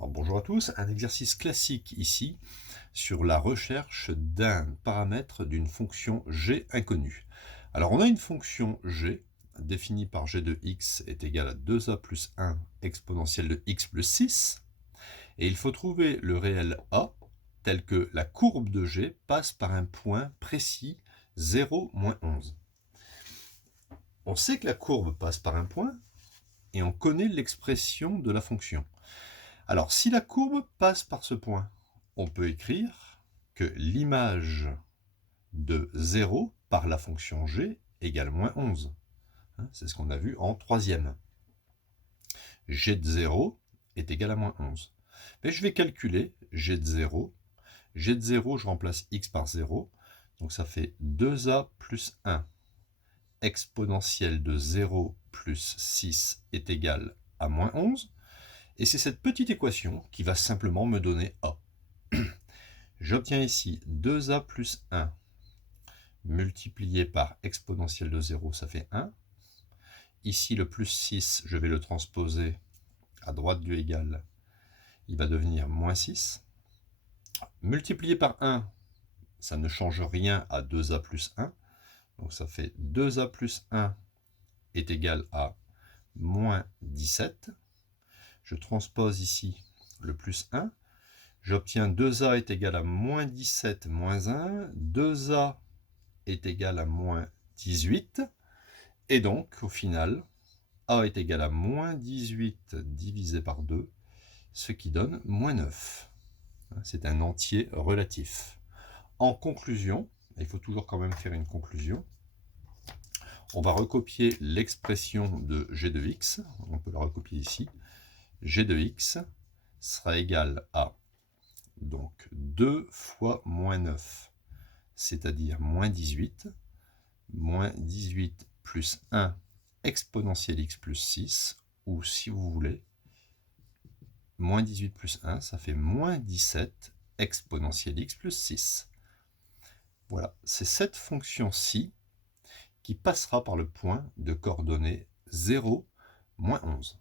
Alors, bonjour à tous, un exercice classique ici sur la recherche d'un paramètre d'une fonction g inconnue. Alors on a une fonction g définie par g de x est égal à 2a plus 1 exponentielle de x plus 6 et il faut trouver le réel a tel que la courbe de g passe par un point précis 0, moins 11. On sait que la courbe passe par un point et on connaît l'expression de la fonction. Alors, si la courbe passe par ce point, on peut écrire que l'image de 0 par la fonction g égale moins 11. C'est ce qu'on a vu en troisième. G de 0 est égal à moins 11. Mais je vais calculer g de 0. G de 0, je remplace x par 0. Donc ça fait 2a plus 1 exponentielle de 0 plus 6 est égal à moins 11. Et c'est cette petite équation qui va simplement me donner a. J'obtiens ici 2a plus 1 multiplié par exponentielle de 0, ça fait 1. Ici, le plus 6, je vais le transposer à droite du égal. Il va devenir moins 6. Multiplié par 1, ça ne change rien à 2a plus 1. Donc ça fait 2a plus 1 est égal à moins 17. Je transpose ici le plus 1. J'obtiens 2a est égal à moins 17 moins 1. 2a est égal à moins 18. Et donc, au final, a est égal à moins 18 divisé par 2, ce qui donne moins 9. C'est un entier relatif. En conclusion, il faut toujours quand même faire une conclusion, on va recopier l'expression de g de x, on peut la recopier ici, g de x sera égal à donc 2 fois moins 9, c'est-à-dire moins 18 plus 1 exponentielle x plus 6, ou si vous voulez, moins 18 plus 1, ça fait moins 17 exponentielle x plus 6. Voilà, c'est cette fonction-ci qui passera par le point de coordonnées 0, moins 11.